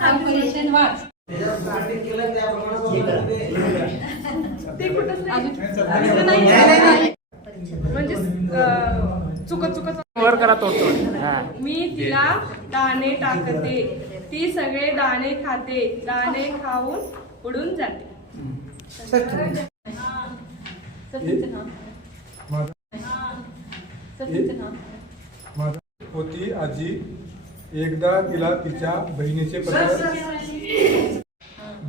Calculation वाच. म्हणजे चुकत वर करा तोडतो. मी तिला दाणे टाकते, ती सगळे दाणे खाते, दाणे खाऊन उडून जाते. होती आजी, एकदा तिला तिच्या बहिणीचे पत्र.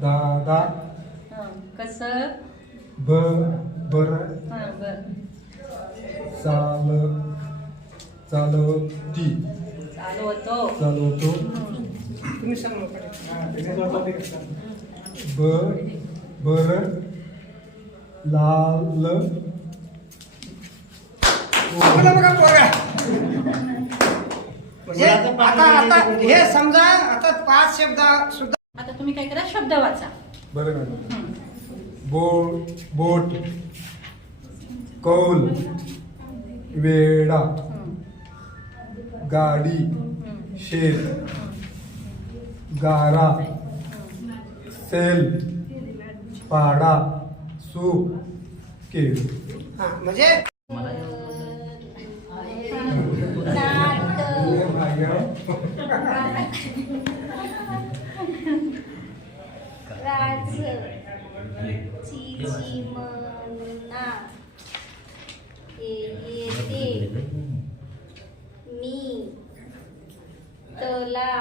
दादा कस बर चालवती चालवतो बर लाल म्हणजे आता हे समजा आता 5 शब्द सुद्धा. आता तुम्ही काय करा, शब्द वाचा. बरं मॅडम. बोट, कौल, वेडा, गाडी, शेत, गारा, सेल, पाडा, सूप, केळ. म्हणजे मी तला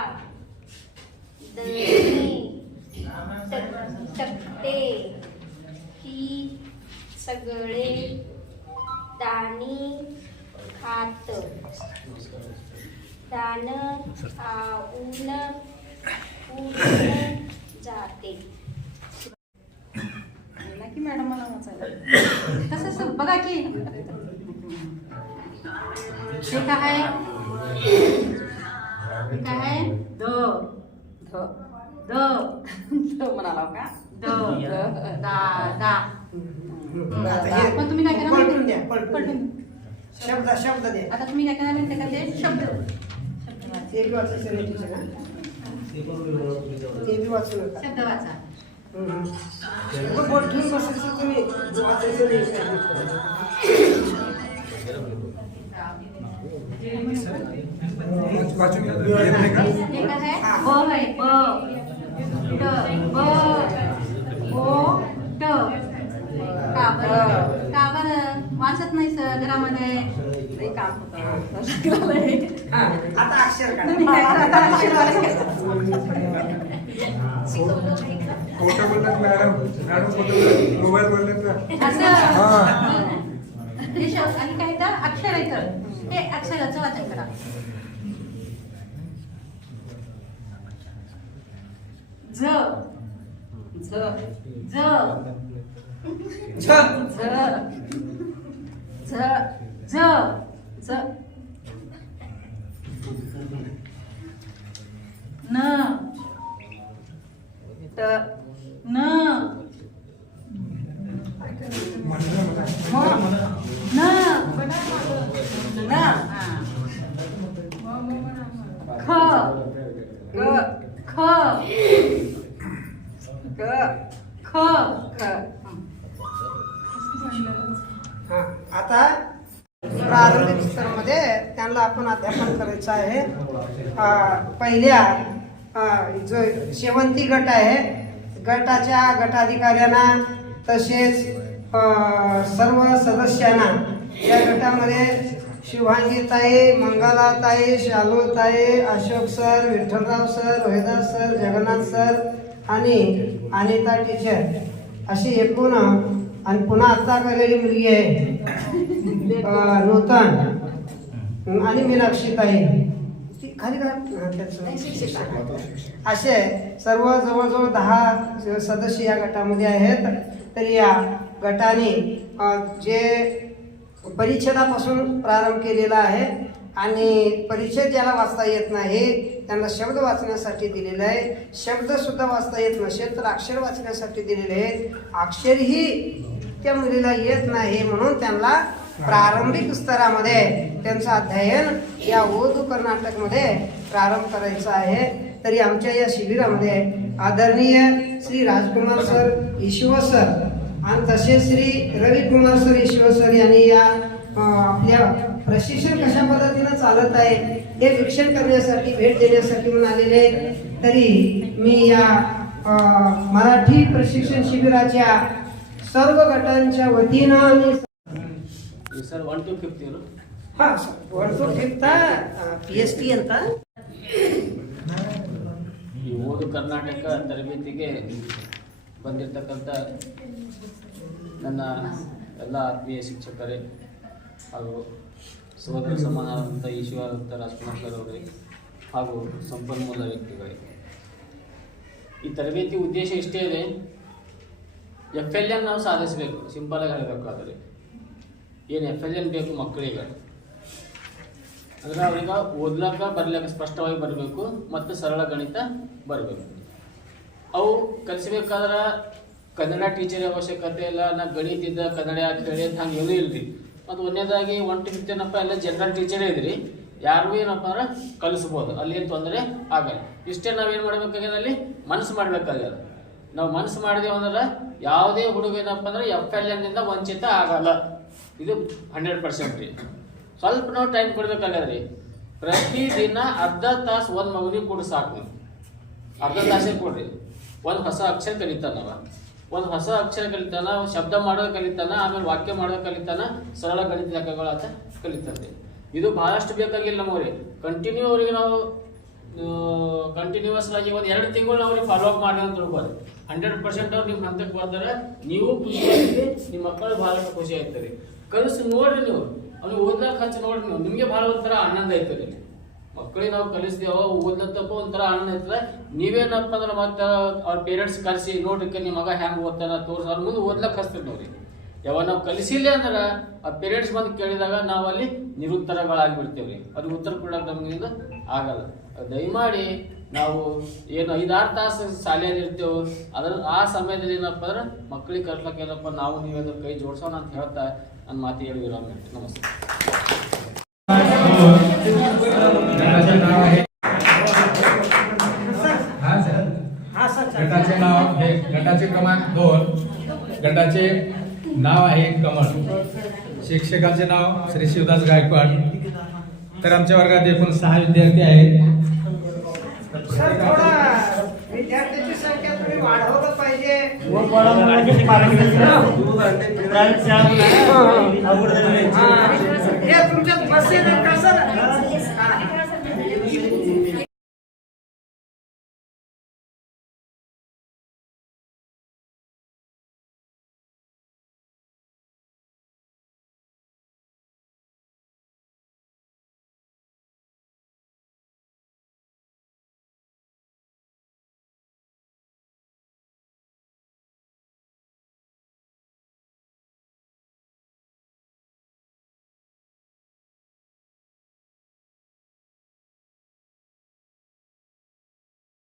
दणी टकटे ही सगळे दाणी खात, दान खाऊन उडून जाते. की मॅडम मला वाचायला तसंच बघा की हे काय काय द ध द द म्हणाला का द दा दा. पण तुम्ही काय करा पलटून द्या, पलटून शब्द द्या. आता तुम्ही काय करा माहिती का, ते शब्द ते बी वाचायचं नाही तुझं ना, ते बी वाचू नका. शब्द वाचा. बोट ठेवून बसायचं तुम्ही, वाचायचं वाचून घ्या. हे काय आहे, ब आहे, ब ट ब ट. का बरं वाचत नाही सर घरामध्ये काम होतं. आता अक्षर काढा. तुम्ही काय करा, आता अक्षर खोटं बोलतात मॅडम, खोटं बोलतात, मोबाईल बोलतात. आणि काय तर अक्षर येतं, हे अक्षराचं वाचन करा. झ झ झ झ झ झ झ न त न न ख ग ख ग ख ख. आता प्रारंभिक स्तरामध्ये त्यांना आपण अध्यापन करायचं आहे. पहिल्या जो शेवंती गट आहे, गटाच्या गटाधिकाऱ्यांना तसेच सर्व सदस्यांना या गटामध्ये शुभांगीताई, मंगलाताई, शालूताई, Ashok sir, Vitthalrao sir, Rohidas sir, Jagannath sir आणि अनिता टीचर अशी एकूण, आणि पुन्हा आत्ता आलेली मुलगी आहे नूतन आणि मीनाक्षीताई, ती खाली असे सर्व जवळजवळ 10 सदस्य या गटामध्ये आहेत. तर या गटाने जे परिच्छेदापासून प्रारंभ केलेला आहे आणि परिच्छेद ज्याला वाचता येत नाही त्यांना शब्द वाचण्यासाठी दिलेलं आहे. शब्द सुद्धा वाचता येत नसेल तर अक्षर वाचण्यासाठी दिलेले आहेत. अक्षरही त्या मुलीला येत नाही म्हणून त्यांना प्रारंभिक स्तरामध्ये त्यांचं अध्ययन या ओदू कर्नाटकमध्ये प्रारंभ करायचं आहे. तरी आमच्या या शिबिरामध्ये आदरणीय श्री राजकुमार सर ईश्वर सर आणि तसेच श्री रविकुमार सर ईश्वर सर यांनी या आपल्या प्रशिक्षण कशा पद्धतीनं चालत आहे हे वीक्षण करण्यासाठी भेट देण्यासाठी म्हणून आलेले आहेत. तरी मी या मराठी प्रशिक्षण शिबिराच्या सर्व गटांच्या वतीनं आणि सर 1 to 50 ಹಾ ಸರ್ 1 to 5th PST ಅಂತ ಈ ಓದು ಕರ್ನಾಟಕ ತರಬೇತಿಗೆ ಬಂದಿರತಕ್ಕಂಥ ನನ್ನ ಎಲ್ಲ ಆತ್ಮೀಯ ಶಿಕ್ಷಕರೇ ಹಾಗೂ ಸೋದರ ಸಮಾನರಾದಂಥ ಈಶ್ವರಂತ ರಾಜ್ಕುಮಾರ್ ಸರ್ ಅವರೇ ಹಾಗೂ ಸಂಪನ್ಮೂಲ ವ್ಯಕ್ತಿಗಳೇ, ಈ ತರಬೇತಿ ಉದ್ದೇಶ ಇಷ್ಟೇ ಇದೆ. FLN ನಾವು ಸಾಧಿಸಬೇಕು. ಸಿಂಪಲಾಗಿ ಹೇಳಬೇಕಾದ್ರೆ ಏನು FLN ಬೇಕು ಮಕ್ಕಳಿಗೆ ಅಂದರೆ ಅವ್ರಿಗೆ ಓದ್ಲಾಕ ಬರ್ಲಿಕ್ಕೆ ಸ್ಪಷ್ಟವಾಗಿ ಬರಬೇಕು ಮತ್ತು ಸರಳ ಗಣಿತ ಬರಬೇಕು. ಅವು ಕಲಿಸ್ಬೇಕಾದ್ರೆ ಕನ್ನಡ ಟೀಚರ್ ಅವಶ್ಯಕತೆ ಇಲ್ಲ. ನಾ ಗಣಿತಿದ್ದ ಕನ್ನಡ ಯಾಕೆ ಹೇಳಿ ಅಂತ ಹಂಗೆ ಏನೂ ಇಲ್ರಿ. ಮತ್ತು ಒಂದನೇದಾಗಿ 1 to 5 ಏನಪ್ಪ ಎಲ್ಲ ಜನರಲ್ ಟೀಚರೇ ಇದ್ರಿ, ಯಾರು ಏನಪ್ಪ ಅಂದ್ರೆ ಕಲಿಸ್ಬೋದು, ಅಲ್ಲಿ ಏನು ತೊಂದರೆ ಆಗಲ್ಲ. ಇಷ್ಟೇ ನಾವೇನು ಮಾಡ್ಬೇಕಾಗ್ಯದ, ಅಲ್ಲಿ ಮನಸ್ಸು ಮಾಡ್ಬೇಕಾಗ್ಯದ. ನಾವು ಮನಸ್ಸು ಮಾಡಿದೆವು ಅಂದ್ರೆ ಯಾವುದೇ ಹುಡುಗ ಏನಪ್ಪ ಅಂದ್ರೆ FLNನಿಂದ ವಂಚಿತ ಆಗಲ್ಲ. ಇದು 100% ರೀ. ಸ್ವಲ್ಪ ನಾವು ಟೈಮ್ ಕೊಡ್ಬೇಕಾಗ್ಯದ್ರಿ. ಪ್ರತಿದಿನ ಅರ್ಧ ತಾಸು ಒಂದು ಮಗುನಿಗೆ ಕೊಡು ಸಾಕು. ನೀವು ಅರ್ಧ ತಾಸೇ ಕೊಡ್ರಿ. ಒಂದು ಹೊಸ ಅಕ್ಷರ ಕಲಿತಾನವ, ಒಂದು ಹೊಸ ಅಕ್ಷರ ಕಲಿತಾನ, ಶಬ್ದ ಮಾಡೋದು ಕಲಿತಾನ, ಆಮೇಲೆ ವಾಕ್ಯ ಮಾಡೋದು ಕಲಿತಾನ, ಸರಳ ಗಣಿತ ಲೆಕ್ಕಗಳು ಅಂತ ಕಲಿತಾನೆ. ಇದು ಬಹಳಷ್ಟು ಬೇಕಾಗಿಲ್ಲ ನಮ್ಮವ್ರಿಗೆ. ಕಂಟಿನ್ಯೂ ಅವ್ರಿಗೆ ನಾವು ಕಂಟಿನ್ಯೂಸ್ ಆಗಿ ಒಂದು 2 ತಿಂಗಳು ಅವ್ರಿಗೆ ಫಾಲೋ ಅಪ್ ಮಾಡಿ ಅಂತ ತಿಳ್ಬೋದು. 100% ಅವ್ರು ನಿಮ್ಮ ಹಂತಕ್ಕೆ ಬರ್ತಾರೆ. ನೀವು ಖುಷಿ ಆಗ್ತೀರಿ, ನಿಮ್ಮ ಮಕ್ಕಳು ಬಹಳಷ್ಟು ಖುಷಿ ಆಗ್ತಾರೆ. ಕಲಿಸಿ ನೋಡ್ರಿ, ನೀವು ಅವ್ನಿಗೆ ಓದ್ಲಕ್ಕೆ ಹಚ್ಚಿ ನೋಡ್ರಿ, ನೀವು ನಿಮಗೆ ಭಾಳ ಒಂಥರ ಆನಂದ ಆಯ್ತದೆ. ಮಕ್ಕಳಿಗೆ ನಾವು ಕಲಿಸ್ದೇವ ಓದ್ಲತ್ತಪ್ಪ ಒಂಥರ ಆನಂದ ಆಯ್ತದೆ. ನೀವೇನಪ್ಪ ಅಂದ್ರೆ ಮತ್ತೆ ಅವ್ರ ಪೇರೆಂಟ್ಸ್ ಕಲಿಸಿ ನೋಡ್ರಿ ನಿಮ್ಮ ಮಗ ಹೆಂಗೆ ಓದ್ತಾನ ತೋರಿಸಿ ಅವ್ರ ಮುಂದೆ ಓದ್ಲಕ್ಕೆ ಹಚ್ತೀರಿ ನೋಡ್ರಿ. ಯಾವಾಗ ನಾವು ಕಲಿಸಿಲ್ಲ ಅಂದ್ರೆ ಆ ಪೇರೆಂಟ್ಸ್ ಬಂದು ಕೇಳಿದಾಗ ನಾವು ಅಲ್ಲಿ ನಿರುತ್ತರಗಳಾಗಿಬಿಡ್ತೇವ್ರಿ. ಅವ್ರಿಗೆ ಉತ್ತರ ಕೊಡೋಕೆ ನಮಗಿಂದ ಆಗಲ್ಲ. ದಯಮಾಡಿ ನಾವು ಏನು 5-6 ತಾಸು ಶಾಲೆಯಲ್ಲಿ ಇರ್ತೇವೆ, ಆ ಸಮಯದಲ್ಲಿ ಏನಪ್ಪ ಅಂದ್ರೆ ಮಕ್ಕಳಿಗೆ ಕರ್ಲಕ್ಕೆ ಏನಪ್ಪ ನಾವು ನೀವೇನಾದ್ರು ಕೈ ಜೋಡಿಸೋಣ ಅಂತ ಹೇಳ್ತಾ ನನ್ನ ಮಾತು ಹೇಳಿರೋ. ನಮಸ್ತೆ. गटाचे नाव हे गटाचे क्रमांक 2, गटाचे नाव आहे कमळ. शिक्षकाचे नाव श्री शिवदास गायकवाड. तर आमच्या वर्गात एकूण 6 विद्यार्थी आहेत. सर थोडा विद्यार्थ्यांची संख्या तुम्ही वाढवलं पाहिजे. हे तुमच्यात बसेल का सर?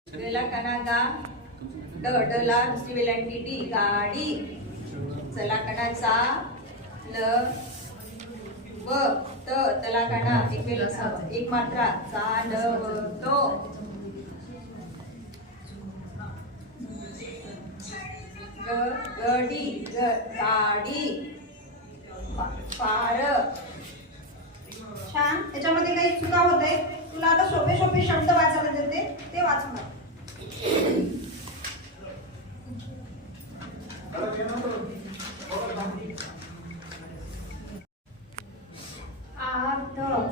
रेलाकना गा डला सिव्हिल एंटिटी गाडी चलाकना चा ल व त तलाकना एक मात्रा चा ल व तो गडी गाडी फार. छान. त्याच्यामध्ये काही चुका होते. तुला आता सोपे सोपे शब्द वाचायला देते, ते वाचणार. आत रवर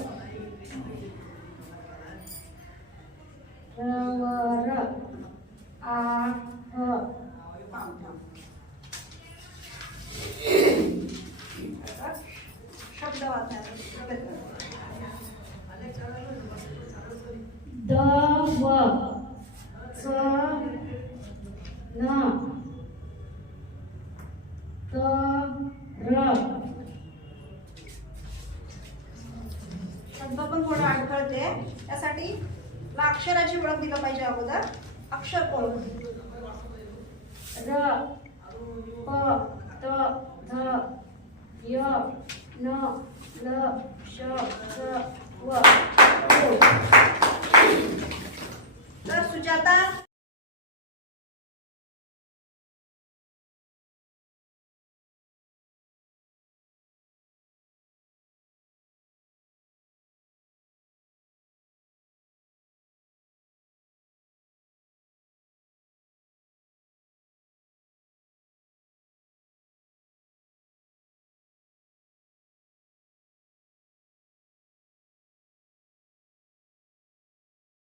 आठ शब्द वाचणार. दव च न त र. शब्द पण थोडं अडखळते, त्यासाठी अक्षराची ओळख दिलं पाहिजे अगोदर. अक्षर ओळख र प त ध य न ल श स व. तर सुजाता